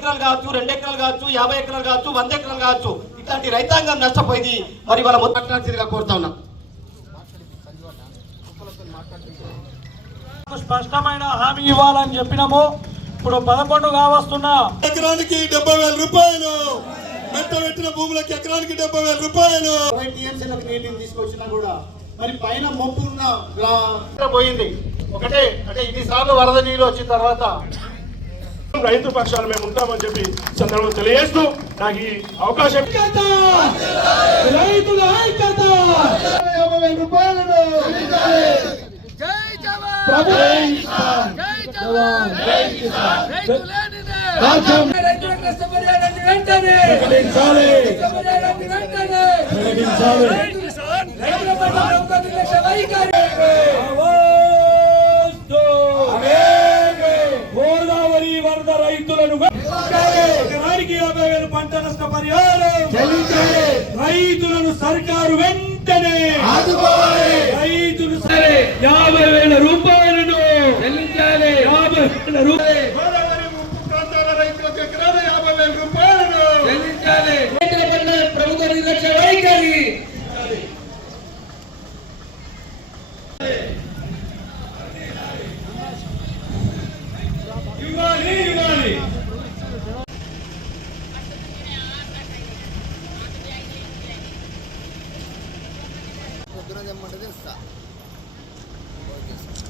ఎకరాలు కావచ్చు యాభై ఎకరాలు కావచ్చు వంద ఎకరాలు కావచ్చు ఇట్లాంటి రైతాంగం నష్టపోయింది మరి వాళ్ళ మొత్తం కోరుతా ఉన్నా. స్పష్టమైన హామీ ఇవ్వాలని చెప్పినాము. ఇప్పుడు పదకొండు కావస్తున్నా ఎకరానికి డెబ్బై వేల రూపాయలు. మెట్ట పెట్టిన భూములకి ఎకరానికి డెబ్బై వేల రూపాయలు. నీటిని తీసుకొచ్చినా కూడా మరి పైన మొప్పు ఉన్న పోయింది. ఒకటే అంటే ఇది సార్లు వరద నీళ్ళు వచ్చిన తర్వాత రైతు పక్షాలు మేము ఉంటామని చెప్పి సందర్భంగా తెలియజేస్తూ నాకు ఈ అవకాశం రైతుల వెంటనే ప్రకటించాలి. నష్టపరిహారాన్ని వెంటనే ప్రకటించాలి. రైతుల పట్ల ప్రభుత్వ నిర్లక్ష్య వైఖరి గోదావరి వరద రైతులను ఎకరానికి యాభై వేలు పంట నష్ట పరిహారం రైతులను సర్కారు వెంటనే రైతులు సరే యాభై వేల రూపాయలను చెల్లించాలి యాభై వేల రూపాయలు గోదావరి ముంపు ప్రాంతాల రైతులకు ఎకరాల యాభై వేల రూపాయలను చెల్లించాలి రైతుల పట్ల ప్రభుత్వ నిర్లక్ష్య వైఖరి ఇవ్వాలి ఇవ్వాలి పొద్దున తెమ్మంటే తెస్తా ఓకే సార్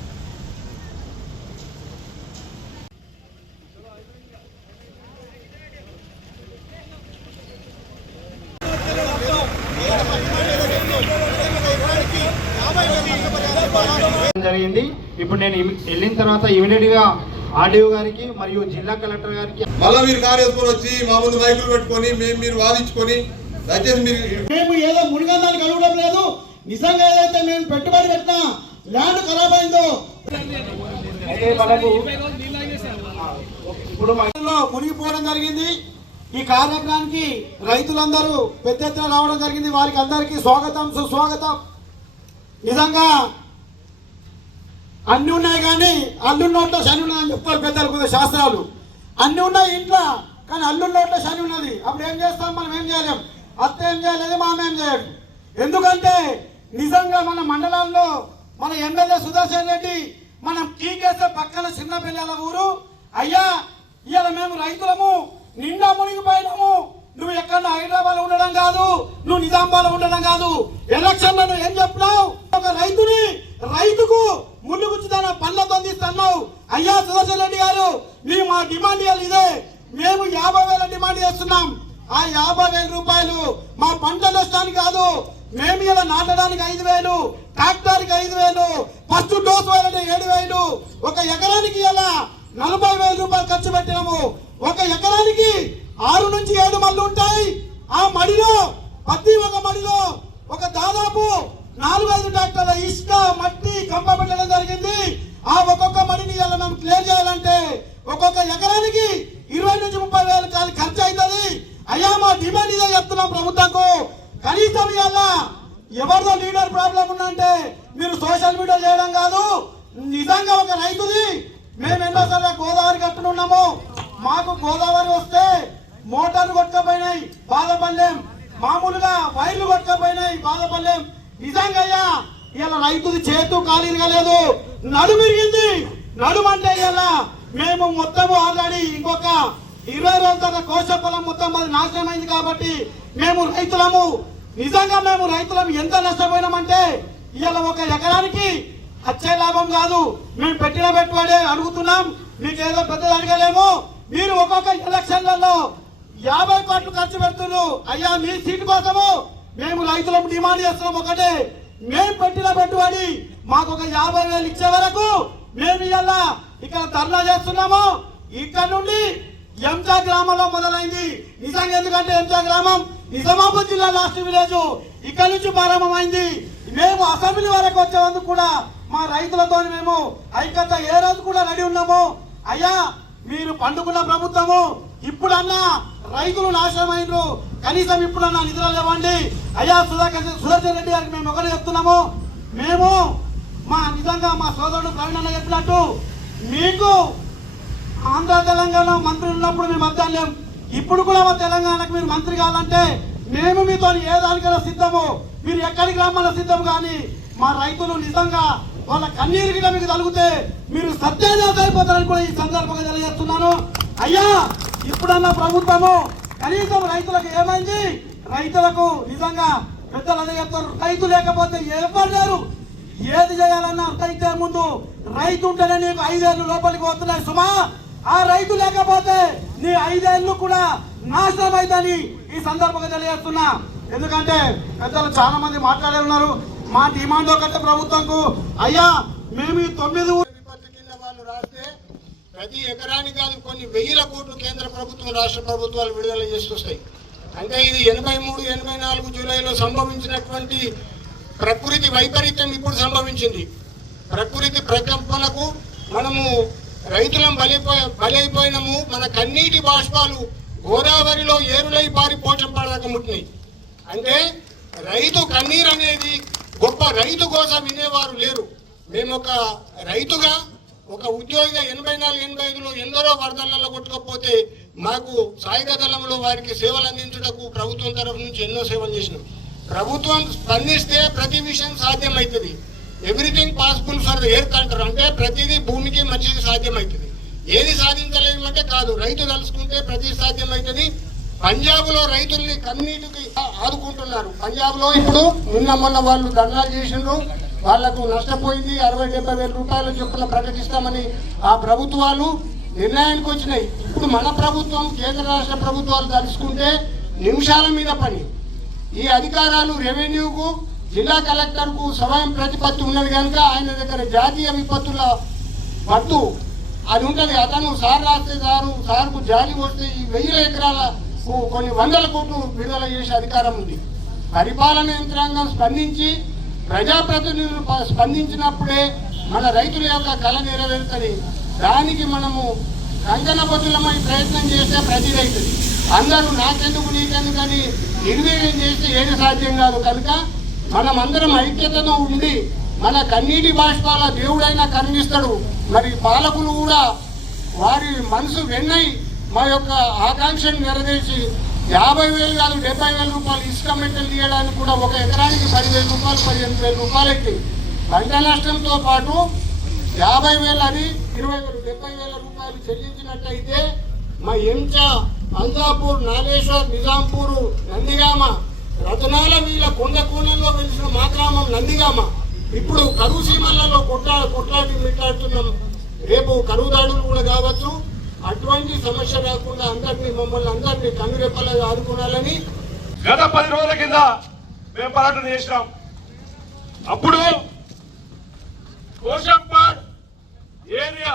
జరిగింది ఇప్పుడు నేను వెళ్ళిన తర్వాత ఇమీడియట్గా ఆర్డీఓ గారికి మరియు జిల్లా కలెక్టర్ గారికి మళ్ళా మీరు కారు వేసుకొని వచ్చి మా ముందు మైకులు పెట్టుకొని మేము మీరు వాదించుకొని దయచేసి మీరు మేము ఏదో మునిగందానికి అడగడం లేదు. నిజంగా ఏదైతే మేము పెట్టుబడి పెట్టినా ల్యాండ్ ఖరాబ్ అయిందో. ఇప్పుడు మునిగిపోవడం జరిగింది. ఈ కార్యక్రమానికి రైతులందరూ పెద్ద ఎత్తున రావడం జరిగింది. వారికి అందరికీ స్వాగతం సుస్వాగతం. నిజంగా అన్ని ఉన్నాయి కానీ అల్లున్నోట్లో శని ఉన్నదని చెప్తారు పెద్దలు కొద్దిగా శాస్త్రాలు. అన్ని ఉన్నాయి ఇంట్లో కానీ అల్లున్నోట్లో శని ఉన్నది. అప్పుడు ఏం చేస్తాం? మనం ఏం చేయలేం? అత్త ఏం చేయలేదు మామ ఏం చేయడు. ఎందుకంటే నిజంగా మన మండలాల్లో మన ఎమ్మెల్యే సుదర్శన్ రెడ్డి మనం టీకేసే పక్కన చిన్న పిల్లల ఊరు. అయ్యా ఇవాళ మేము రైతులము నిండా మునిగిపోయినాము. నువ్వు ఎక్కడ హైదరాబాద్లో ఉండడం కాదు నువ్వు నిజామాబాద్లో ఉండడం కాదు. ఎలక్షన్లో ఏం చెప్పినావు? ఒక రైతుని రైతుకు ముళ్ళు గుచ్చుతాన పళ్ళతో అందిస్తున్నావు అయ్యా సుదర్శన్ రెడ్డి గారు మీ మా డిమాండ్ ఇదే. మేము యాభై వేల డిమాండ్ చేస్తున్నాం. ఆ యాభై వేల రూపాయలు మా పంట నష్టానికి కాదు. మేము ఇలా నాటడానికి ఐదు వేలు ట్రాక్టర్కి ఐదు వేలు ఫస్ట్ డోస్ వేయాలంటే ఏడు వేలు. ఒక ఎకరానికి ఇలా నలభై వేల రూపాయలు ఖర్చు పెట్టినాము. ఒక ఎకరానికి ఆరు నుంచి ఏడు మళ్ళు ఉంటాయి. ఆ మడిలో ప్రతి ఒక మడిలో ఒక దాదాపు నాలుగు ఐదు ట్రాక్టర్ల ఇసుక మట్టి కంప పెట్టడం జరిగింది. ఆ ఒక్కొక్క మడిని ఇలా మనం క్లియర్ చేయాలంటే ఒక్కొక్క ఎకరానికి ఇరవై నుంచి ముప్పై వేలు కాలి ఖర్చు అవుతుంది అయ్యా మా డిమాండ్ ఇదే చెప్తున్నాం ప్రభుత్వంకు. కనీసం ఇవాళ ఎవరిదో లీడర్ ప్రాబ్లం ఉందంటే మీరు సోషల్ మీడియా చేయడం కాదు నిజంగా ఒక రైతుది. మేము ఎన్నోసార్లు గోదావరి కట్టునున్నాము. మాకు గోదావరి వస్తే మోటార్లు కొట్టుకపోయినాయి బాధపడలేం. మామూలుగా వైర్లు కొట్టుకపోయినాయి బాధపడలేం. నిజంగా ఇలా రైతుది చేతు ఖాళీ కాలేదు నడుమిరిగింది నడుము అంటే ఇలా మేము మొత్తము ఆల్రెడీ ఇంకొక ఇరవై రోజుల కోశ పొలం మొత్తం అది నాశనం అయింది కాబట్టి మేము రైతులము. నిజంగా మేము రైతులం ఎంత నష్టపోయినామంటే ఇలా ఒక ఎకరానికి వచ్చే లాభం కాదు. మేము పెట్టిన పెట్టుబడి అడుగుతున్నాం. మీకు ఏదో పెద్దది అడగలేము. మీరు ఒక్కొక్క ఎలక్షన్లలో యాభై కోట్లు ఖర్చు పెడుతున్నారు. అయ్యా మీ సీటు కోసము మేము రైతులకు డిమాండ్ చేస్తున్నాం ఒకటే. మేము పెట్టిన పెట్టుబడి మాకు ఒక యాభై వేలు ఇచ్చే వరకు మేము ఇవాళ ఇక్కడ ధర్నా చేస్తున్నాము. ఇక్కడ నుండి ఎంజా గ్రామంలో మొదలైంది. నిజంగా ఎందుకంటే ఎంజా గ్రామం నిజామాబాద్ జిల్లా లాస్ట్ విలేజ్. ఇక్కడ నుంచి ప్రారంభమైంది. మేము అసెంబ్లీ వరకు వచ్చేందుకు కూడా మా రైతులతో మేము ఐక్యత ఏ రోజు కూడా రెడీ ఉన్నాము. అయ్యా మీరు పండుకున్న ప్రభుత్వము ఇప్పుడన్నా రైతులు నాశనం అయినరు కనీసం ఇప్పుడన్నా నిధులు ఇవ్వండి అయ్యా సుధాకర్ సుదర్శన్ రెడ్డి గారికి మేము ఒకరు చెప్తున్నాము. మేము మా నిజంగా మా సోదరుడు ప్రవీణ్ అన్న చెప్పినట్టు మీకు ఆంధ్ర తెలంగాణ మంత్రులు ఉన్నప్పుడు మేము అర్థం లేం. ఇప్పుడు కూడా మా తెలంగాణకు మీరు మంత్రి కావాలంటే మేము మీతో ఏ దానికైనా సిద్ధము. మీరు ఎక్కడికి రమ్మన్నా సిద్ధం కానీ మా రైతులు నిజంగా వాళ్ళ కన్నీరు గిట్ల మీకు తలిగితే మీరు సత్యాన్ని అయిపోతారని కూడా ఈ సందర్భంగా తెలియజేస్తున్నాను. అయ్యా ఇప్పుడన్న ప్రభుత్వము కనీసం రైతులకు ఏమైంది? రైతులకు నిజంగా పెద్దలు అదే చెప్తారు రైతు లేకపోతే ఎవరు లేరు? ఏది చేయాలన్నా రైతే ముందు రైతు ఉంటేనే నీకు ఐదేళ్ళు లోపలికి వస్తున్నాయి సుమా. ఆ రైతు లేకపోతే నీ ఐదేళ్ళు కూడా నాశనం అవుతాని ఈ సందర్భంగా తెలియజేస్తున్నా. ఎందుకంటే పెద్దలు చాలా మంది మాట్లాడే ఉన్నారు మా డిమాండ్ ఒకటే ప్రభుత్వంకు అయ్యా మేము ఈ తొమ్మిది ఊ- విపత్తు కింద వాళ్ళు రాస్తే ప్రతి ఎకరానికి కాదు కొన్ని వెయ్యిల కోట్లు కేంద్ర ప్రభుత్వం రాష్ట్ర ప్రభుత్వాలు విడుదల చేస్తొస్తాయి. అంటే ఇది ఎనభై మూడు ఎనభై నాలుగు జూలైలో సంభవించినటువంటి ప్రకృతి వైపరీత్యం ఇప్పుడు సంభవించింది. ప్రకృతి ప్రకంపనకు మనము రైతులం బలైపోయి బలైపోయినము. మన కన్నీటి బాష్పాలు గోదావరిలో ఏరులై పారి పోచం ముట్టినాయి. అంటే రైతు కన్నీరు అనేది గొప్ప రైతు కోసం వినేవారు లేరు. మేము ఒక రైతుగా ఒక ఉద్యోగిగా ఎనభై నాలుగు ఎనభై ఐదులో ఎందరో వరదలలో కొట్టుకపోతే మాకు సాయుధ దళంలో వారికి సేవలు అందించుటకు ప్రభుత్వం తరఫు నుంచి ఎన్నో సేవలు చేసినాం. ప్రభుత్వం స్పందిస్తే ప్రతి విషయం సాధ్యమవుతుంది ఎవ్రీథింగ్ పాసిబుల్ ఫర్ ఎయిర్ అంటారు అంటే ప్రతిదీ భూమికి మనిషికి సాధ్యమవుతుంది ఏది సాధించలేము అంటే కాదు రైతు తలుసుకుంటే ప్రతి సాధ్యమవుతుంది పంజాబ్లో రైతుల్ని కన్నీటికి ఆదుకుంటున్నారు. పంజాబ్లో ఇప్పుడు నిన్న మొన్న వాళ్ళు ధర్నాలు చేసిండ్రు వాళ్ళకు నష్టపోయింది అరవై డెబ్బై వేల రూపాయల చొప్పున ప్రకటిస్తామని ఆ ప్రభుత్వాలు నిర్ణయానికి వచ్చినాయి. ఇప్పుడు మన ప్రభుత్వం కేంద్ర రాష్ట్ర ప్రభుత్వాలు తలుసుకుంటే నిమిషాల మీద పని. ఈ అధికారాలు రెవెన్యూకు జిల్లా కలెక్టర్కు స్వయం ప్రతిపత్తి ఉన్నది కనుక ఆయన దగ్గర జాతీయ విపత్తుల పట్టు అది ఉంటుంది. అతను సార్ రాస్తే సారు సార్కు జాలి వస్తే ఈ వెయ్యి ఎకరాలకు కొన్ని వందల కోట్లు విడుదల చేసే అధికారం ఉంది. పరిపాలన యంత్రాంగం స్పందించి ప్రజాప్రతినిధులు స్పందించినప్పుడే మన రైతుల యొక్క కళ నెరవేరుతుంది. దానికి మనము కంకణబద్దులమై ప్రయత్నం చేస్తే ప్రతి రైతు. అందరూ నాకెందుకు నీకెందుకు అని నిర్వీర్యం చేస్తే ఏది సాధ్యం కాదు. కనుక మనమందరం ఐక్యతతో ఉండి మన కన్నీటి బాష్పాల దేవుడైనా కనిపిస్తాడు మరి పాలకులు కూడా వారి మనసు వెన్నై మా యొక్క ఆకాంక్షను నెరవేర్చి యాభై వేలు కాదు డెబ్బై వేల రూపాయలు ఇసుక మెట్టలు తీయడానికి కూడా ఒక ఎకరానికి పదివేల రూపాయలు పదిహేను వేల రూపాయలకి పంట నష్టంతో పాటు యాభై వేలు అని ఇరవై వేలు డెబ్బై వేల రూపాయలు చెల్లించినట్లయితే మా ఎంచ అంజాపూర్ నాగేశ్వర్ నిజాంపూర్ నందిగామ రతనాల వీళ్ళ కొండ కోణంలో వెలిసిన మా గ్రామం నందిగామ. ఇప్పుడు కరువు సీమలలో కొట్టా కొట్లాడి మిట్లాడుతున్నాం రేపు కరువు దాడులు కూడా కావచ్చు. అటువంటి సమస్య రాకుండా అందరినీ మమ్మల్ని అందరినీ కనురెప్పలా ఆదుకోవాలని గత పది రోజుల కింద మేము పోరాటం చేసినాం. అప్పుడు కోశంపాడ్ ఏరియా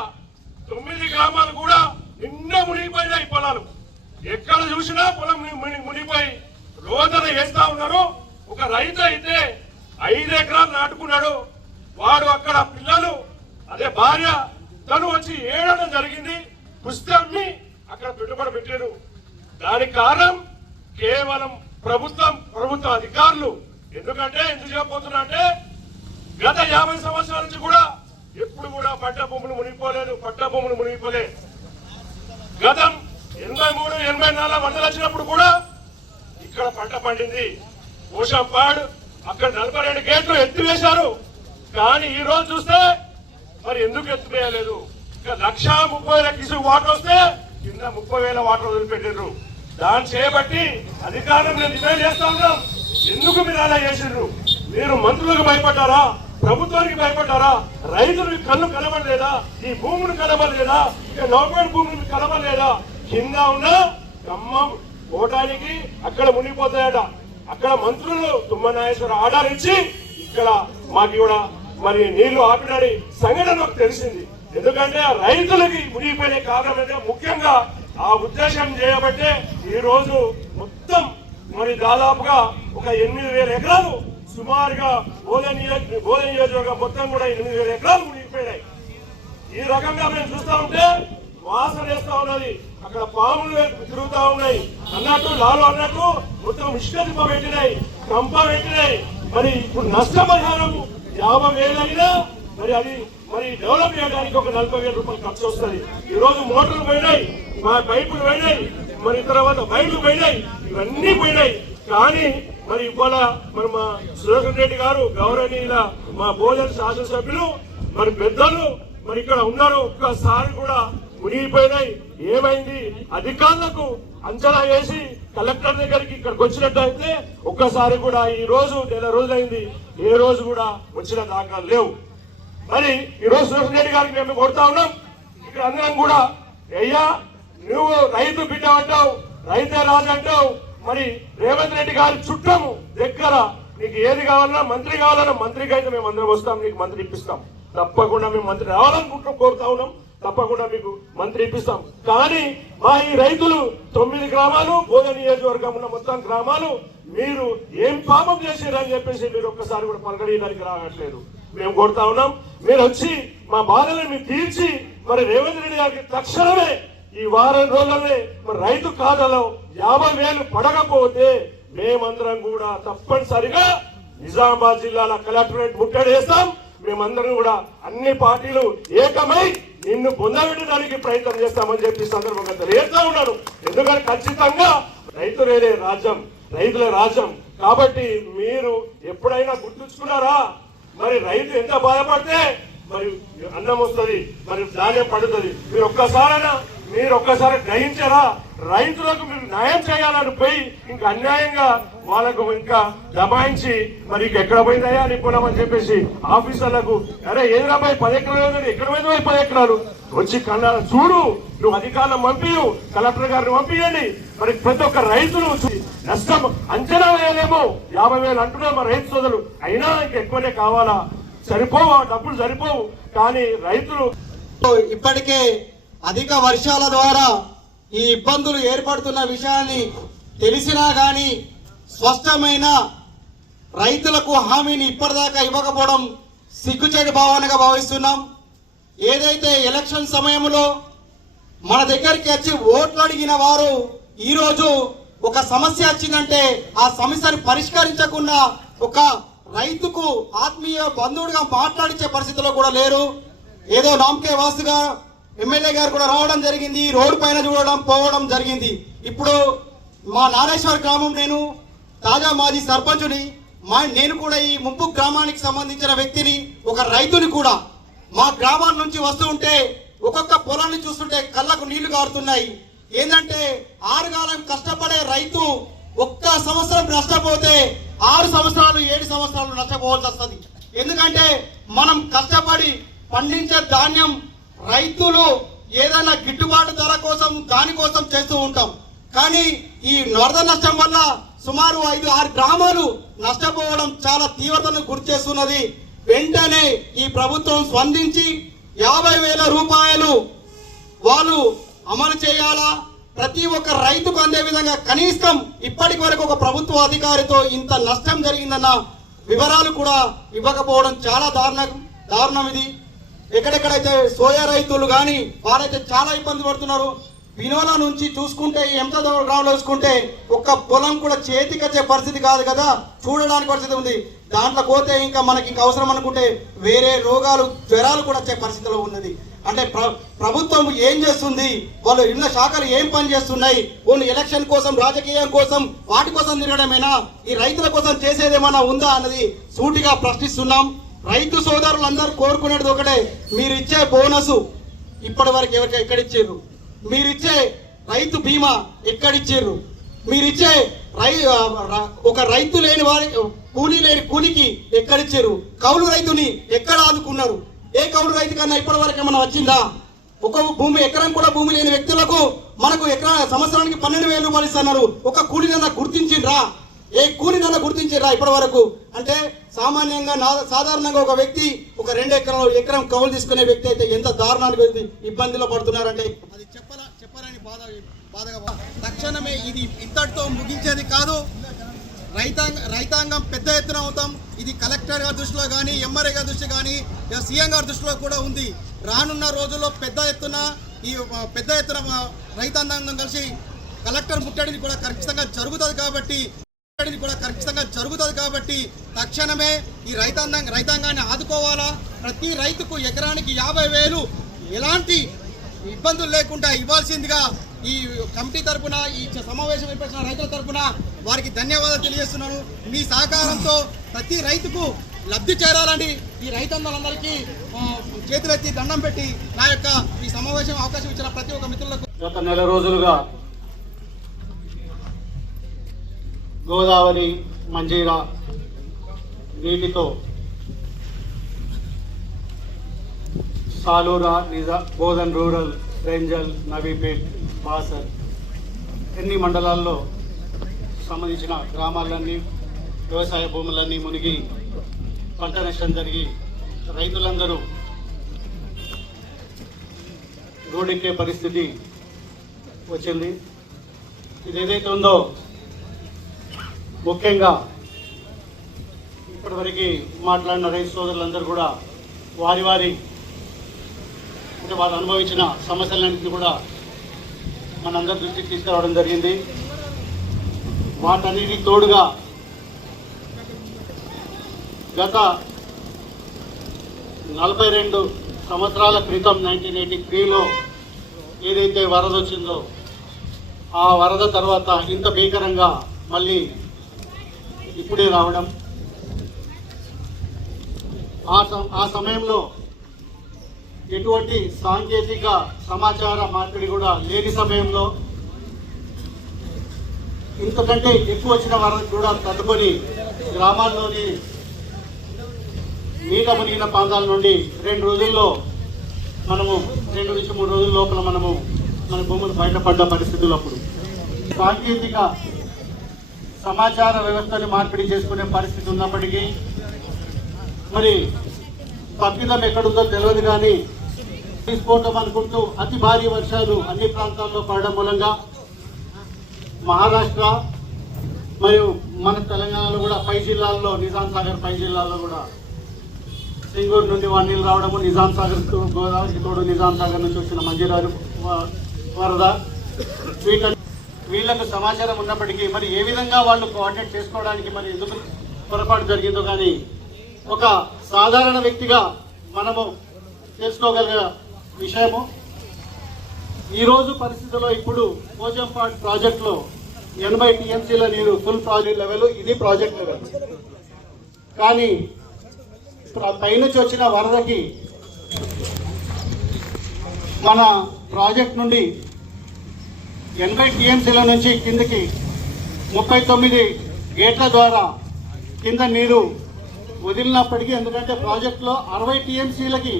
తొమ్మిది గ్రామాలు కూడా నిన్న మునిగిపోయినాయి పొలాలు. ఎక్కడ చూసినా పొలం మునిగిపోయి రోజున వేస్తా ఉన్నారు. ఒక రైతు అయితే ఐదు ఎకరాలు నాటుకున్నాడు. వాడు అక్కడ పిల్లలు అదే భార్య తను వచ్చి ఏడడం జరిగింది. పుస్తకాన్ని అక్కడ పెట్టుబడి పెట్టారు దానికి కారణం కేవలం ప్రభుత్వం ప్రభుత్వ అధికారులు. ఎందుకంటే ఎందుకు చెప్పబోతున్నా అంటే గత యాభై సంవత్సరాల నుంచి కూడా ఎప్పుడు కూడా పట్ట భూములు మునిగిపోలేదు పట్ట భూములు మునిగిపోలే. గతం ఎనభై మూడు ఎనభై నాలుగు వందలు వచ్చినప్పుడు కూడా ఇక్కడ పంట పండింది. పోషంపాడు అక్కడ నలభై రెండు గేట్లు ఎత్తివేశారు. కానీ ఈ రోజు చూస్తే మరి ఎందుకు ఎత్తివేయలేదు? లక్ష ముప్పై వేల కిసు వాటర్ వస్తే కింద ముప్పై వేల వాటర్ వదిలిపెట్టిండ్రు దాన్ని చేయబట్టి అధికారం నేను డిమాండ్ చేస్తా ఉన్నాం. ఎందుకు మీరు అలా చేసిండ్రు మీరు మంత్రులకు భయపడ్డారా? ప్రభుత్వానికి భయపడ్డారా? రైతులకు కళ్ళు కనబడలేదా? ఈ భూములు కనబడలేదా? ఇక గవర్నమెంట్ భూములు కనబడలేదా? కింద ఉన్న ఖమ్మం పోవటానికి అక్కడ మునిగిపోతాయట. అక్కడ మంత్రులు తుమ్మనాయేశ్వర ఆర్డర్ ఇచ్చి ఇక్కడ మాకు కూడా మరి నీళ్ళు ఆపినని సంఘటన నాకు తెలిసింది. ఎందుకంటే ఆ రైతులకి మునిగిపోయే కారణం అంటే ముఖ్యంగా ఆ ఉద్దేశం చేయబట్టే ఈ రోజు మొత్తం మరి దాదాపుగా ఒక ఎనిమిది వేల ఎకరాలు సుమారుగా బోధ నియోజక బోధ నియోజకవర్గం మొత్తం కూడా ఎనిమిది వేల ఎకరాలు మునిగిపోయినాయి. ఈ రకంగా మేము చూస్తా ఉంటే వాసన వేస్తా ఉన్నది. అక్కడ పాములు తిరుగుతా ఉన్నాయి. అన్నట్టు లాలు అన్నట్టు మొత్తం ఇష్టదింప పెట్టినాయి కంప పెట్టినాయి. మరి ఇప్పుడు నష్టపరిహారం యాభై వేలైనా మరి అది మరి డెవలప్ చేయడానికి ఒక నలభై వేల రూపాయలు ఖర్చు వస్తుంది. ఈ రోజు మోటార్లు పోయినాయి మా పైపులు పోయినాయి మరి తర్వాత బయటకు పోయినాయి ఇవన్నీ పోయినాయి. కానీ మరి ఇవాళ మరి మా సురేఖర్ రెడ్డి గారు గౌరవనీయుల మా భోజన శాసనసభ్యులు మరి పెద్దలు మరి ఇక్కడ ఉన్నారు. ఒక్కసారి కూడా మునిగిపోయినాయి. ఏమైంది? అధికారులకు అంచనా వేసి కలెక్టర్ దగ్గరికి ఇక్కడికి వచ్చినట్టయితే ఒక్కసారి కూడా ఈ రోజు నెల రోజులైంది. ఏ రోజు కూడా వచ్చిన దాఖలు లేవు. మరి ఈ రోజు సురేష్ రెడ్డి గారికి మేము కొడతా ఉన్నాం. ఇక్కడ అందరం కూడా అయ్యా నువ్వు రైతు బిడ్డ అంటావు రైతే రాజు అంటావు మరి రేవంత్ రెడ్డి గారి చుట్టము దగ్గర నీకు ఏది కావాలన్నా మంత్రి కావాలన్నా మంత్రికి అయితే మేము అందరం వస్తాం నీకు మంత్రి ఇప్పిస్తాం. తప్పకుండా మేము మంత్రి రావాలనుకుంటున్నాం కోరుతా ఉన్నాం. తప్పకుండా మీకు మంత్రి ఇప్పిస్తాం. కానీ మా ఈ రైతులు తొమ్మిది గ్రామాలు బోధ నియోజకవర్గం ఉన్న మొత్తం గ్రామాలు మీరు ఏం పాపం చేసారని చెప్పేసి మీరు ఒక్కసారి కూడా పలకడీయడానికి రావట్లేదు. మేము కోరుతా ఉన్నాం. మీరు వచ్చి మా బాధలను మీరు తీర్చి మరి రేవంత్ రెడ్డి గారికి తక్షణమే ఈ వారం రోజులనే మరి రైతు ఖాతాలో యాభై వేలు పడకపోతే మేమందరం కూడా తప్పనిసరిగా నిజామాబాద్ జిల్లాలో కలెక్టరేట్ ముట్టడేస్తాం మేమందరం కూడా అన్ని పార్టీలు ఏకమై నిన్ను పొందబెట్టడానికి ప్రయత్నం చేస్తామని చెప్పి సందర్భంగా తెలియజేస్తా ఉన్నాను. ఎందుకంటే ఖచ్చితంగా రైతులేదే రాజ్యం రైతుల రాజ్యం. కాబట్టి మీరు ఎప్పుడైనా గుర్తుంచుకున్నారా? మరి రైతు ఎంత బాధపడితే మరి అన్నం వస్తుంది మరి ధాన్యం పడుతుంది. మీరు ఒక్కసారైనా మీరు ఒక్కసారి గ్రహించారా? రైతులకు మీరు న్యాయం చేయాలని పోయి ఇంకా అన్యాయంగా వాళ్ళకు ఇంకా దబాయించి మరి ఇంక ఎక్కడ పోయిందయ్యా నిపుణమని చెప్పేసి ఆఫీసర్లకు అరే ఏదిరా పోయి పది ఎకరాలు ఎక్కడ పోయింది పోయి పది ఎకరాలు? వచ్చి కన్నా చూడు నువ్వు అధికారులను పంపించు కలెక్టర్ గారిని పంపించండి మరి ప్రతి ఒక్క రైతును నష్టం అంచనా వేయలేము. యాభై వేలు అంటున్నాము రైతు సోదరులు. అయినా ఇంకా ఎక్కువనే కావాలా? సరిపోవు? డబ్బులు సరిపోవు. కానీ రైతులు ఇప్పటికే అధిక వర్షాల ద్వారా ఈ ఇబ్బందులు ఏర్పడుతున్న విషయాన్ని తెలిసినా కానీ స్పష్టమైన రైతులకు హామీని ఇప్పటిదాకా ఇవ్వకపోవడం సిగ్గుచేటు భావనగా భావిస్తున్నాం. ఏదైతే ఎలక్షన్ సమయంలో మన దగ్గరికి వచ్చి ఓట్లు అడిగిన వారు ఈరోజు ఒక సమస్య వచ్చిందంటే ఆ సమస్యను పరిష్కరించకుండా ఒక రైతుకు ఆత్మీయ బంధువుడిగా మాట్లాడించే పరిస్థితిలో కూడా లేరు. ఏదో నామకే వాసుగా ఎమ్మెల్యే గారు కూడా రావడం జరిగింది రోడ్డు పైన చూడడం పోవడం జరిగింది. ఇప్పుడు మా నారేశ్వర గ్రామం నేను తాజా మాజీ సర్పంచుని మా నేను కూడా ఈ ముంపు గ్రామానికి సంబంధించిన వ్యక్తిని ఒక రైతుని కూడా. మా గ్రామం నుంచి వస్తూ ఉంటే ఒక్కొక్క పొలాన్ని చూస్తుంటే కళ్ళకు నీళ్ళు కారుతున్నాయి. ఏంటంటే ఆరుగాలం కష్టపడే రైతు ఒక్క సంవత్సరం నష్టపోతే ఆరు సంవత్సరాలు ఏడు సంవత్సరాలు నష్టపోవాల్సి వస్తుంది. ఎందుకంటే మనం కష్టపడి పండించే ధాన్యం రైతులు ఏదైనా గిట్టుబాటు ధర కోసం దానికోసం చేస్తూ ఉంటాం. కానీ ఈ వరద నష్టం వల్ల సుమారు ఐదు ఆరు గ్రామాలు నష్టపోవడం చాలా తీవ్రతను గురి చేస్తున్నది. వెంటనే ఈ ప్రభుత్వం స్పందించి యాభై వేల రూపాయలు వాళ్ళు అమలు చేయాలా? ప్రతి ఒక్క రైతుకు అందే విధంగా కనీసం ఇప్పటి వరకు ఒక ప్రభుత్వ అధికారితో ఇంత నష్టం జరిగిందన్న వివరాలు కూడా ఇవ్వకపోవడం చాలా దారుణ దారుణం ఇది ఎక్కడెక్కడైతే సోయా రైతులు కానీ వారైతే చాలా ఇబ్బంది పడుతున్నారు. వినోల నుంచి చూసుకుంటే ఎంత గ్రౌండ్ చూసుకుంటే ఒక్క పొలం కూడా చేతికి వచ్చే పరిస్థితి కాదు కదా. చూడడానికి పరిస్థితి ఉంది. దాంట్లో పోతే ఇంకా మనకి ఇంకా అవసరం అనుకుంటే వేరే రోగాలు జ్వరాలు కూడా వచ్చే పరిస్థితిలో ఉన్నది. అంటే ప్ర ప్రభుత్వం ఏం చేస్తుంది? వాళ్ళు ఇళ్ళ శాఖలు ఏం పని చేస్తున్నాయి? ఓన్లీ ఎలక్షన్ కోసం రాజకీయం కోసం వాటి కోసం తిరగడమేనా? ఈ రైతుల కోసం చేసేదేమన్నా ఉందా అన్నది సూటిగా ప్రశ్నిస్తున్నాం. రైతు సోదరులందరూ కోరుకునేది ఒకటే మీరు ఇచ్చే బోనస్ ఇప్పటి వరకు ఎవరికి ఎక్కడిచ్చారు? మీరిచ్చే రైతు బీమా ఎక్కడిచ్చారు? మీరిచ్చే రై ఒక రైతు లేని వారి కూలీ లేని కూలికి ఎక్కడిచ్చారు? కౌలు రైతుని ఎక్కడ ఆదుకున్నారు? ఏ కౌలు రైతు కన్నా ఇప్పటి వరకు ఏమన్నా వచ్చిందా? ఒక భూమి ఎకరం కూడా భూమి లేని వ్యక్తులకు మనకు ఎకరా సంవత్సరానికి పన్నెండు వేల రూపాయలు ఇస్తున్నారు. ఒక కూలీనన్నా గుర్తించిండ్రా? ఏ కూలీనన్నా గుర్తించిండ్రా ఇప్పటి వరకు? అంటే సామాన్యంగా నా- సాధారణంగా ఒక వ్యక్తి ఒక రెండు ఎకరాలు ఎకరం కౌలు తీసుకునే వ్యక్తి అయితే ఎంత దారుణానికి ఇబ్బందిలో పడుతున్నారంటే అది చెప్పరా చెప్పరని బాధ బాధగా తక్షణమే ఇది ఇంతటితో ముగించేది కాదు. రైతాంగ రైతాంగం పెద్ద ఎత్తున అవుతాం. ఇది కలెక్టర్ గారి దృష్టిలో కానీ ఎంఆర్ఏ గారి దృష్టి కానీ సీఎం గారి దృష్టిలో కూడా ఉంది. రానున్న రోజుల్లో పెద్ద ఎత్తున ఈ పెద్ద ఎత్తున రైతాంగం కలిసి కలెక్టర్ ముట్టడిని కూడా ఖచ్చితంగా జరుగుతుంది కాబట్టి ముట్టడిని కూడా ఖచ్చితంగా జరుగుతుంది కాబట్టి తక్షణమే ఈ రైతాంగం రైతాంగాన్ని ఆదుకోవాలా? ప్రతి రైతుకు ఎకరానికి యాభై వేలు ఎలాంటి ఇబ్బందులు లేకుండా ఇవ్వాల్సిందిగా ఈ కమిటీ తరపున ఈ సమావేశం ఏర్పరిచిన రైతుల తరపున వారికి ధన్యవాదాలు తెలియజేస్తున్నాను. మీ సహకారంతో ప్రతి రైతుకు లబ్ధి చేరాలని ఈ రైతన్నలందరికీ చేతులెత్తి దండం పెట్టి నా యొక్క ఈ సమావేశం అవకాశం ఇచ్చిన ప్రతి ఒక్క మిత్రులకు గత నెల రోజులుగా గోదావరి మంజీరా నీటితో సాలూరా నిజా బోధన్ రూరల్ రేంజల్ నవీపేట్ బాసర్ ఎన్ని మండలాల్లో సంబంధించిన గ్రామాలన్నీ వ్యవసాయ భూములన్నీ మునిగి పంట నష్టం జరిగి రైతులందరూ రోడ్డెక్కే పరిస్థితి వచ్చింది. ఇది ఏదైతే ఉందో ముఖ్యంగా ఇప్పటివరకు మాట్లాడిన రైతు సోదరులందరూ కూడా వారి వారి అంటే వారు అనుభవించిన సమస్యలన్నింటినీ కూడా మనందరి దృష్టికి తీసుకురావడం జరిగింది. వాటన్నిటికి తోడుగా గత నలభై రెండు సంవత్సరాల క్రితం నైన్టీన్ ఎయిటీ త్రీలో ఏదైతే వరద వచ్చిందో ఆ వరద తర్వాత ఇంత భీకరంగా మళ్ళీ ఇప్పుడే రావడం. ఆ ఆ సమయంలో ఎటువంటి సాంకేతిక సమాచార మార్పిడి కూడా లేని సమయంలో ఇంతకంటే ఎక్కువ వచ్చిన వారికి కూడా తదుపరి గ్రామాల్లోని నీట మునిగిన ప్రాంతాల నుండి రెండు రోజుల్లో మనము రెండు నుంచి మూడు రోజుల లోపల మనము మన భూములు బయటపడ్డ పరిస్థితులు అప్పుడు. సాంకేతిక సమాచార వ్యవస్థని మార్పిడి చేసుకునే పరిస్థితి ఉన్నప్పటికీ మరి తప్పిదం ఎక్కడుందో తెలియదు కానీ తీసుకోవటం అనుకుంటూ అతి భారీ వర్షాలు అన్ని ప్రాంతాల్లో పడడం మూలంగా మహారాష్ట్ర మరియు మన తెలంగాణలో కూడా పై జిల్లాల్లో నిజాం సాగర్ పై జిల్లాల్లో కూడా సింగూరు నుండి వాడి నీళ్ళు రావడము నిజాం సాగర్ గోదావరికి తోడు నిజాం సాగర్ నుంచి వచ్చిన మంజీరారు వ- వరద. వీట వీళ్ళకు సమాచారం ఉన్నప్పటికీ మరి ఏ విధంగా వాళ్ళు కోఆర్డినేట్ చేసుకోవడానికి మరి ఎందుకు పొరపాటు జరిగిందో కానీ ఒక సాధారణ వ్యక్తిగా మనము తెలుసుకోగలిగే విషయము. ఈరోజు పరిస్థితిలో ఇప్పుడు పోచంపాట్ ప్రాజెక్టులో ఎనభై టీఎంసీల నీరు ఫుల్ ప్రాజెక్ట్ లెవెల్ ఇది ప్రాజెక్ట్ లెవెల్. కానీ ప్ర- పైనుంచి వచ్చిన వరదకి మన ప్రాజెక్ట్ నుండి ఎనభై టీఎంసీల నుంచి కిందకి ముప్పై తొమ్మిది గేట్ల ద్వారా కింద నీరు వదిలినప్పటికీ ఎందుకంటే ప్రాజెక్టులో అరవై టీఎంసీలకి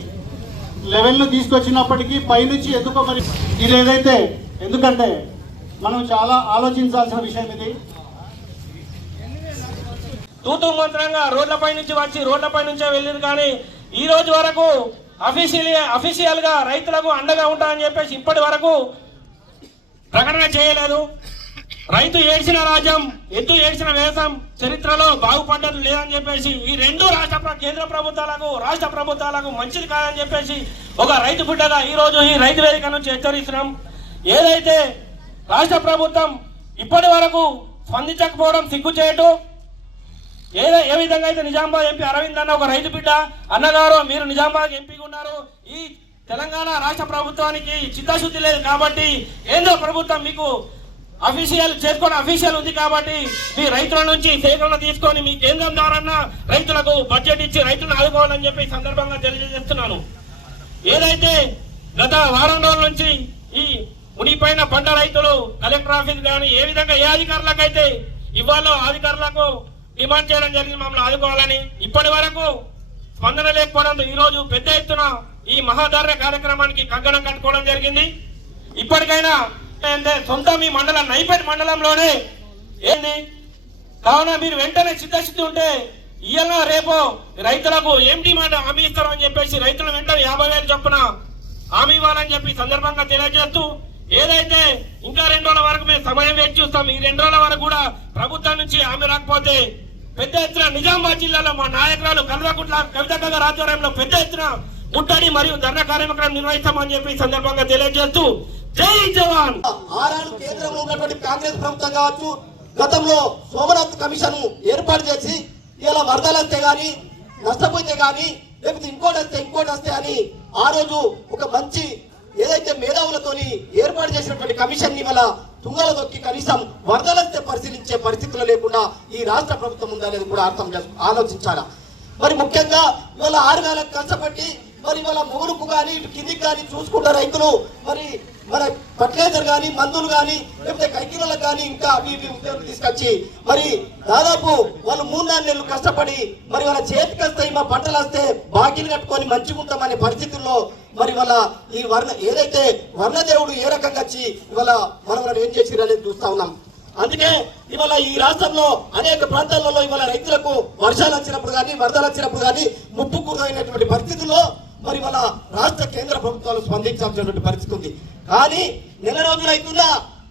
లెవెల్ను తీసుకొచ్చినప్పటికీ పైనుంచి ఎందుకో మరి ఇది ఏదైతే ఎందుకంటే మనం చాలా ఆలోచించాల్సిన విషయం ఇది. తూతూ మంత్రంగా రోడ్లపై నుంచి వచ్చి రోడ్లపై నుంచే వెళ్ళింది కానీ ఈ రోజు వరకు అఫీషియల్ అఫీషియల్గా రైతులకు అండగా ఉంటామని చెప్పేసి ఇప్పటి వరకు ప్రకటన చేయలేదు. రైతు ఏడ్చిన రాజ్యం ఎత్తు ఏడ్చిన వేసం చరిత్రలో బాగుపడ్డది లేదని చెప్పేసి ఈ రెండు రాష్ట్ర కేంద్ర ప్రభుత్వాలకు రాష్ట్ర ప్రభుత్వాలకు మంచిది కాదని చెప్పేసి ఒక రైతు బిడ్డగా ఈ రోజు ఈ రైతు వేదిక నుంచి హెచ్చరిస్తున్నాం. ఏదైతే రాష్ట్ర ప్రభుత్వం ఇప్పటి వరకు స్పందించకపోవడం సిగ్గుచేటు ఏదో ఏ విధంగా అయితే నిజామాబాద్ ఎంపీ అరవింద్ అన్న ఒక రైతు బిడ్డ అన్నగారు మీరు నిజామాబాద్ ఎంపీగా ఉన్నారు. ఈ తెలంగాణ రాష్ట్ర ప్రభుత్వానికి చిత్తశుద్ధి లేదు కాబట్టి కేంద్ర ప్రభుత్వం మీకు అఫీషియల్ చేసుకొని అఫీషియల్ ఉంది కాబట్టి మీ రైతుల నుంచి సేకరణ తీసుకొని మీ కేంద్రం ద్వారా రైతులకు బడ్జెట్ ఇచ్చి రైతులను ఆదుకోవాలని చెప్పి సందర్భంగా తెలియజేస్తున్నాను. ఏదైతే గత వారం రోజుల నుంచి ఈ మునిపైన పంట రైతులు కలెక్టర్ ఆఫీస్ కానీ ఏ విధంగా ఏ అధికారులకైతే ఇవ్వాలో అధికారులకు డిమాండ్ చేయడం జరిగింది మమ్మల్ని ఆదుకోవాలని ఇప్పటి వరకు స్పందన లేకపోవడంతో ఈరోజు పెద్ద ఎత్తున ఈ మహాధార్య కార్యక్రమానికి కంకణం కట్టుకోవడం జరిగింది. ఇప్పటికైనా ఏంటంటే సొంత మీ మండలం నైపేట్ మండలంలోనే. ఏంది? కావున మీరు వెంటనే చిత్తశుద్ధి ఉంటే ఇయ్యాల రేపు రైతులకు ఏం డిమాండ్ హామీ ఇస్తారని చెప్పేసి రైతుల వెంటనే యాభై వేలు చొప్పున హామీ ఇవ్వాలని చెప్పి సందర్భంగా తెలియజేస్తూ ఏదైతే ఇంకా రెండు రోజుల వరకు మేము సమయం వేచి చూస్తాం ఈ రెండు రోజుల వరకు కూడా ప్రభుత్వం నుంచి హామీ రాకపోతే పెద్ద ఎత్తున నిజామాబాద్ జిల్లాలో మా నాయకురాలు కల్వకుంట్ల కవిత గారి ఆధ్వర్యంలో పెద్ద ఎత్తున ముట్టడి మరియు ధర్నా కార్యక్రమం నిర్వహిస్తామని చెప్పి సందర్భంగా తెలియజేస్తూ జై జవాన్! ఆనాడు కేంద్రంలో ఉన్నటువంటి కాంగ్రెస్ ప్రభుత్వం కావచ్చు గతంలో సోమనాథ్ కమిషన్ ఏర్పాటు చేసి ఇలా వరదలు వస్తే గాని నష్టపోతే గాని లేకపోతే ఇంకోటి వస్తే ఇంకోటి వస్తే అని ఆ రోజు ఒక మంచి ఏదైతే మేధావులతోని ఏర్పాటు చేసినటువంటి కమిషన్ని ఇవాళ తుంగల దొక్కి కనీసం వరదలంతే పరిశీలించే పరిస్థితులు లేకుండా ఈ రాష్ట్ర ప్రభుత్వం ఉందనేది కూడా అర్థం చేసు- ఆలోచించాలా? మరి ముఖ్యంగా ఇవాళ ఆరుగాలకు కష్టపడి మరి వాళ్ళ మొగుడుకు కానీ ఇటు కిందికి కానీ చూసుకుంటే రైతులు. మరి మన ఫర్టిలైజర్ కానీ మందులు కానీ లేకపోతే కైకిలకు కానీ ఇంకా అవి ఇవి ఉద్యోగులు తీసుకొచ్చి మరి దాదాపు వాళ్ళు మూడు నాలుగు నెలలు కష్టపడి మరి వాళ్ళ చేతికి వస్తాయి మా పంటలు వస్తే బాకీలు కట్టుకొని మంచిగా ఉంటామనే పరిస్థితుల్లో మరి వాళ్ళ ఈ వర్ణ ఏదైతే వర్ణదేవుడు ఏ రకంగా వచ్చి ఇవాళ మనం ఏం చేసి అనేది చూస్తా ఉన్నాం. అందుకే ఇవాళ ఈ రాష్ట్రంలో అనేక ప్రాంతాలలో ఇవాళ రైతులకు వర్షాలు వచ్చినప్పుడు కానీ వరదలు వచ్చినప్పుడు కానీ ముప్పు గురైనటువంటి పరిస్థితుల్లో మరి మన రాష్ట్ర కేంద్ర ప్రభుత్వాలు స్పందించాల్సినటువంటి పరిస్థితి ఉంది. కానీ నెల రోజులు అవుతుందా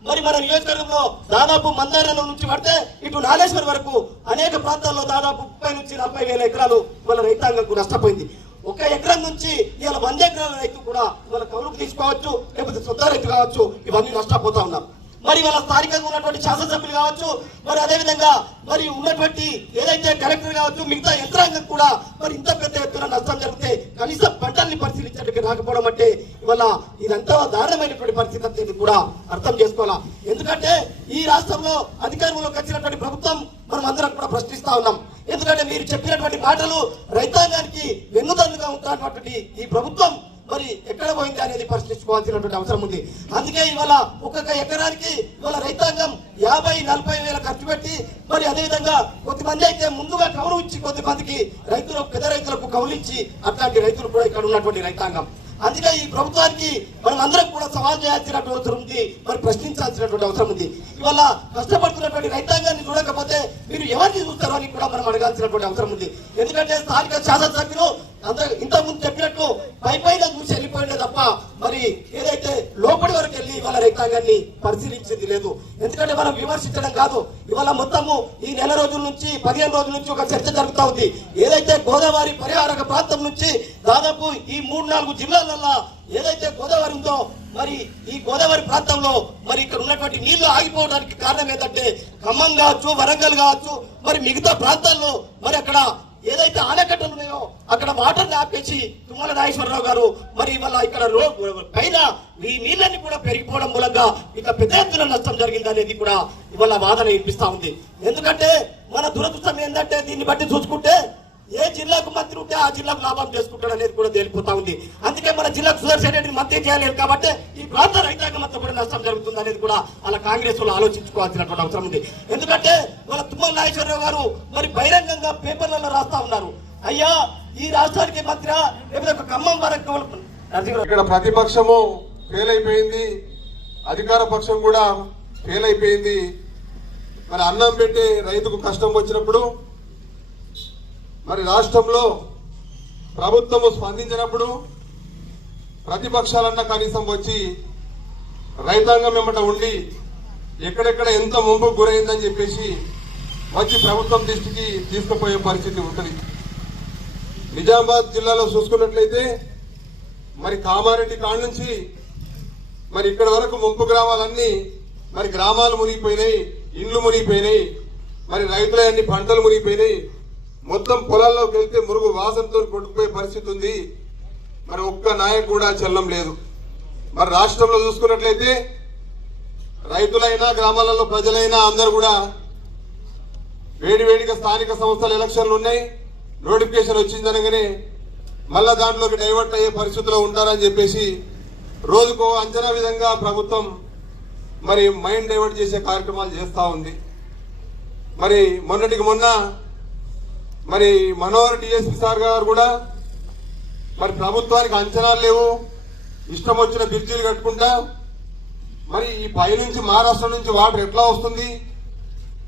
మరి మన నియోజకవర్గంలో దాదాపు మందారం నుంచి పడితే ఇటు నాగేశ్వర్ వరకు అనేక ప్రాంతాల్లో దాదాపు ముప్పై నుంచి నలభై వేల ఎకరాలు మన రైతాంగంకు నష్టపోయింది. ఒక ఎకరం నుంచి ఇవాళ వంద ఎకరాల రైతు కూడా మన కౌలుకు తీసుకోవచ్చు లేకపోతే సొంత రైతు కావచ్చు ఇవన్నీ నష్టపోతా ఉన్నాం మరి వాళ్ళ స్థానికంగా ఉన్నటువంటి శాసనసభ్యులు కావచ్చు మరి అదేవిధంగా మరి ఉన్నటువంటి ఏదైతే కలెక్టర్ కావచ్చు మిగతా యంత్రాంగం కూడా మరి ఇంత పెద్ద ఎత్తున నష్టం జరిగితే కనీసం కాకపోవడం రాకపోవడం అంటే ఇవాళ ఇదంతా దారుణమైనటువంటి పరిస్థితి అనేది కూడా అర్థం చేసుకోవాలా? ఎందుకంటే ఈ రాష్ట్రంలో అధికారంలోకి వచ్చినటువంటి ప్రభుత్వం మనం అందరం కూడా ప్రశ్నిస్తా ఉన్నాం. ఎందుకంటే మీరు చెప్పినటువంటి మాటలు రైతాంగానికి వెన్నుదన్నుగా ఉంటున్నటువంటి ఈ ప్రభుత్వం మరి ఎక్కడ పోయింది అనేది పరిశీలించుకోవాల్సినటువంటి అవసరం ఉంది. అందుకే ఇవాళ ఒక్కొక్క ఎకరానికి ఇవాళ రైతాంగం యాభై నలభై వేల ఖర్చు పెట్టి మరి అదేవిధంగా కొద్దిమంది అయితే ముందుగా కౌలు ఇచ్చి కొద్దిమందికి రైతులు పెద్ద రైతులకు కౌలు ఇచ్చి అట్లాంటి రైతులు కూడా ఇక్కడ ఉన్నటువంటి రైతాంగం. అందుకే ఈ ప్రభుత్వానికి మనం అందరం కూడా సవాల్ చేయాల్సినటువంటి అవసరం ఉంది మరి ప్రశ్నించాల్సినటువంటి అవసరం ఉంది. ఇవాళ కష్టపడుతున్నటువంటి రైతాంగాన్ని చూడకపోతే మీరు ఎవరిని చూస్తారో అని కూడా మనం అడగాల్సినటువంటి అవసరం ఉంది. ఎందుకంటే స్థానిక శాసనసభ్యులు అంత ఇంతకుముందు చెప్పినట్టు పై పైన చూసి వెళ్ళిపోయిందే తప్ప మరి ఏదైతే లోపలి వరకు వెళ్ళి ఇవాళ రైతాంగాన్ని పరిశీలించింది లేదు. ఎందుకంటే మనం విమర్శించడం కాదు. ఇవాళ మొత్తము ఈ నెల రోజుల నుంచి పదిహేను రోజుల నుంచి ఒక చర్చ జరుగుతూ ఉంది. ఏదైతే గోదావరి పరిహారక ప్రాంతం నుంచి దాదాపు ఈ మూడు నాలుగు జిల్లాలల్లో ఏదైతే గోదావరి ఉందో మరి ఈ గోదావరి ప్రాంతంలో మరి ఇక్కడ ఉన్నటువంటి నీళ్ళు ఆగిపోవడానికి కారణం ఏంటంటే ఖమ్మం కావచ్చు వరంగల్ కావచ్చు మరి మిగతా ప్రాంతాల్లో మరి అక్కడ ఏదైతే ఆనకట్టలు ఉన్నాయో అక్కడ వాటర్ ఆపేసి తుమ్మల నాగేశ్వరరావు గారు మరి ఇవాళ ఇక్కడ పైన ఈ నీళ్ళని కూడా పెరిగిపోవడం మూలంగా ఇక పెద్ద ఎత్తున నష్టం జరిగింది అనేది కూడా ఇవాళ వాదన వినిపిస్తా ఉంది. ఎందుకంటే మన దురదృష్టం ఏంటంటే దీన్ని బట్టి చూసుకుంటే ఏ జిల్లాకు మంత్రి ఉంటే ఆ జిల్లాకు లాభం చేసుకుంటాడు అనేది కూడా తేలిపోతా ఉంది. అందుకే మన జిల్లాకు సుదర్శన్ రెడ్డిని మంత్రి చేయలేరు కాబట్టి ఈ ప్రాంత రైతాంగం అంతా కూడా నష్టం జరుగుతుంది అనేది కూడా వాళ్ళ కాంగ్రెస్ వాళ్ళు ఆలోచించుకోవాల్సినటువంటి అవసరం ఉంది. ఎందుకంటే వాళ్ళ తుమ్మల నాగేశ్వరరావు గారు మరి బహిరంగంగా పేపర్లలో రాస్తా ఉన్నారు. అయ్యా ఈ రాష్ట్రానికి మంత్రి లేకపోతే ఒక ఖమ్మం వరకు ఇక్కడ ప్రతిపక్షము ఫెయిల్ అయిపోయింది. అధికార పక్షం కూడా ఫెయిల్ అయిపోయింది. మరి అన్నం పెట్టి రైతుకు కష్టం వచ్చినప్పుడు మరి రాష్ట్రంలో ప్రభుత్వము స్పందించినప్పుడు ప్రతిపక్షాలన్నా కనీసం వచ్చి రైతాంగం వెంబట ఉండి ఎక్కడెక్కడ ఎంత ముంపు గురైందని చెప్పేసి వచ్చి ప్రభుత్వం దృష్టికి తీసుకుపోయే పరిస్థితి ఉంటుంది. నిజామాబాద్ జిల్లాలో చూసుకున్నట్లయితే మరి కామారెడ్డి కాడ నుంచి మరి ఇక్కడ వరకు ముంపు గ్రామాలన్నీ మరి గ్రామాలు మునిగిపోయినాయి ఇండ్లు మునిగిపోయినాయి మరి రైతులన్నీ పంటలు మునిగిపోయినాయి. మొత్తం పొలాల్లోకి వెళ్తే మురుగు వాసనతో కొట్టుకుపోయే పరిస్థితి ఉంది. మరి ఒక్క నాయకు కూడా చల్లం లేదు. మరి రాష్ట్రంలో చూసుకున్నట్లయితే రైతులైనా గ్రామాలలో ప్రజలైనా అందరూ కూడా వేడి వేడిగా స్థానిక సంస్థల ఎలక్షన్లు ఉన్నాయి. నోటిఫికేషన్ వచ్చిందనగానే మళ్ళా దాంట్లోకి డైవర్ట్ అయ్యే పరిస్థితిలో ఉంటారని చెప్పేసి రోజుకో అంచనా విధంగా ప్రభుత్వం మరి మైండ్ డైవర్ట్ చేసే కార్యక్రమాలు చేస్తూ ఉంది. మరి మొన్నటికి మొన్న మరి మనోహర్ డిఎస్పీ సార్ గారు కూడా మరి ప్రభుత్వానికి అంచనాలు లేవు. ఇష్టం వచ్చిన బ్రిడ్జీలు కట్టుకుంటా. మరి ఈ పైనుంచి మహారాష్ట్ర నుంచి వాటర్ ఎట్లా వస్తుంది?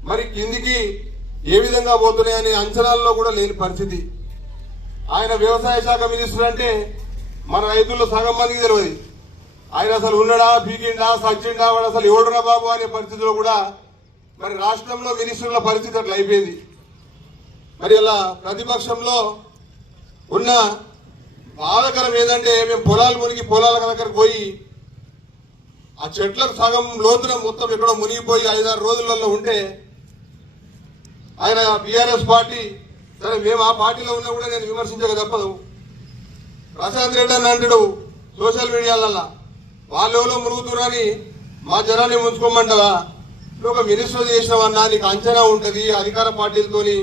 మరి కిందికి ఏ విధంగా పోతున్నాయనే అంచనాల్లో కూడా లేని పరిస్థితి. ఆయన వ్యవసాయ శాఖ మినిస్టర్ అంటే మన రైతుల్లో సగం మందికి తెలియదు. ఆయన అసలు ఉన్నాడా బీగిండా సచ్చిండా వాడు అసలు ఎవడురా బాబు అనే పరిస్థితిలో కూడా మరి రాష్ట్రంలో మినిస్టర్ల పరిస్థితి అట్లా అయిపోయింది. మరి అలా ప్రతిపక్షంలో ఉన్న బాధకరం ఏంటంటే మేము పొలాలు మునిగి పొలాల దగ్గరకు పోయి ఆ చెట్లకు సగం లోతున మొత్తం ఎక్కడో మునిగిపోయి ఐదారు రోజులలో ఉంటే ఆయన బీఆర్ఎస్ పార్టీ సరే మేము ఆ పార్టీలో ఉన్నా కూడా నేను విమర్శించక తప్పదు. ప్రశాంత్ రెడ్డి అని అంటాడు సోషల్ మీడియాలల్లా. వాళ్ళు ఎవరో మురుగుతురని మా జనాన్ని ముంచుకోమంటావా నువ్వు ఒక మినిస్టర్ చేసినవన్నా నీకు అంచనా ఉంటుంది అధికార పార్టీలతోని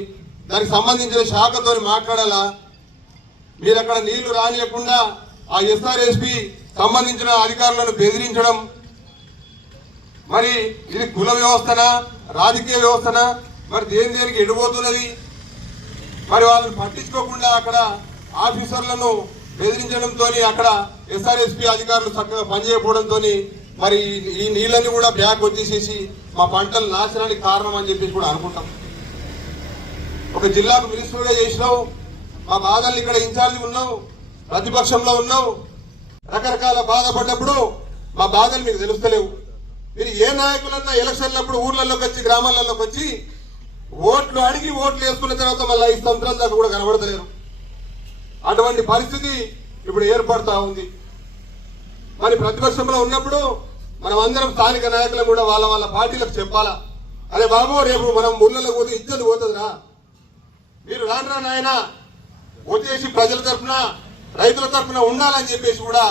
దానికి సంబంధించిన శాఖతోని మాట్లాడాలా? మీరు అక్కడ నీళ్ళు రానియకుండా ఆ ఎస్ఆర్ఎస్పి సంబంధించిన అధికారులను బెదిరించడం. మరి ఇది కుల వ్యవస్థనా? రాజకీయ వ్యవస్థనా? మరి దేని దేనికి ఎడిపోతున్నది మరి వాళ్ళని పట్టించుకోకుండా అక్కడ ఆఫీసర్లను బెదిరించడంతో అక్కడ ఎస్ఆర్ఎస్పి అధికారులు చక్కగా పనిచేయకపోవడంతో మరి ఈ నీళ్ళని కూడా బ్యాక్ వచ్చేసేసి మా పంటలు నాశనానికి కారణం అని చెప్పేసి కూడా అనుకుంటాం. ఒక జిల్లాకు మినిస్టర్గా చేసినావు. మా బాధల్ని ఇక్కడ ఇన్ఛార్జి ఉన్నావు. ప్రతిపక్షంలో ఉన్నావు. రకరకాల బాధపడ్డప్పుడు మా బాధలు మీకు తెలుస్తలేవు. మీరు ఏ నాయకులన్నా ఎలక్షన్లప్పుడు ఊర్లలోకి వచ్చి గ్రామాలలోకి వచ్చి ఓట్లు అడిగి ఓట్లు వేసుకున్న తర్వాత మళ్ళీ ఐదు సంవత్సరాలు దాకా కూడా కనబడతలేరు. అటువంటి పరిస్థితి ఇప్పుడు ఏర్పడతా ఉంది. మరి ప్రతిపక్షంలో ఉన్నప్పుడు మనం అందరం స్థానిక నాయకులు కూడా వాళ్ళ వాళ్ళ పార్టీలకు చెప్పాలా? అరే బాబు రేపు మనం ఊళ్ళలో పోతే ఇద్దరు పోతుందిరా. మీరు రానరా నాయన ఓటేసి ప్రజల తరఫున రైతుల తరఫున ఉండాలని చెప్పేసి కూడా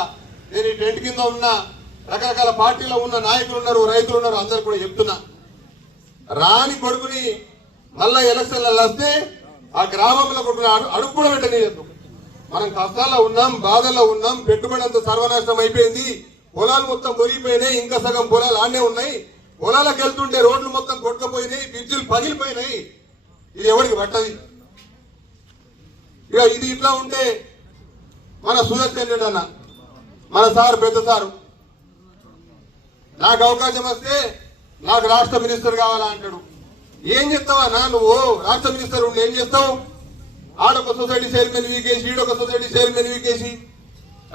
నేను ఈ టెంట్ కింద ఉన్న రకరకాల పార్టీలో ఉన్న నాయకులు ఉన్నారు రైతులు ఉన్నారు అందరు కూడా చెప్తున్నా. రాని కొడుకుని మళ్ళా ఎలక్షన్లలో వస్తే ఆ గ్రామంలో కొడుకుని అడుగు కూడా పెట్టనీయద్దు మనం కష్టాల్లో ఉన్నాం బాధల్లో ఉన్నాం పెట్టుబడి అంతా సర్వనాశనం అయిపోయింది పొలాలు మొత్తం మురిగిపోయినాయి ఇంకా సగం పొలాలు ఆడే ఉన్నాయి. పొలాలకు వెళ్తుంటే రోడ్లు మొత్తం కొట్టుకుపోయినాయి బ్రిడ్జిలు పగిలిపోయినాయి. ఇది ఎవరికి పట్టది? ఇక ఇది ఇట్లా ఉంటే మన సుదర్శన్ రెడ్డి అన్న. మన సార్ పెద్ద సారు. నాకు అవకాశం వస్తే నాకు రాష్ట్ర మినిస్టర్ కావాలా అంటాడు. ఏం చేస్తావా నా నువ్వు? రాష్ట్ర మినిస్టర్ ఉండి ఏం చేస్తావు? ఆడొక సొసైటీ చైర్మన్ వీకేసి ఈడొక సొసైటీ చైర్మన్ వీకేసి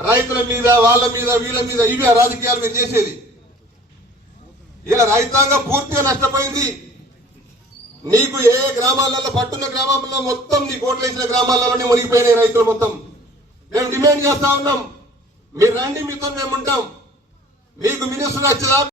రైతుల మీద వాళ్ళ మీద వీళ్ళ మీద ఇవి రాజకీయాలు మీరు చేసేది. ఇలా రైతాంగం పూర్తిగా నష్టపోయింది. నీకు ఏ గ్రామాలలో పట్టున్న గ్రామాల్లో మొత్తం నీ కోట్లేసిన గ్రామాలలోనే మునిగిపోయినాయి రైతులు మొత్తం. మేము డిమాండ్ చేస్తా ఉన్నాం. మీరు రండి మీతో మేము ఉంటాం. మీకు మినిస్టర్ వచ్చేదా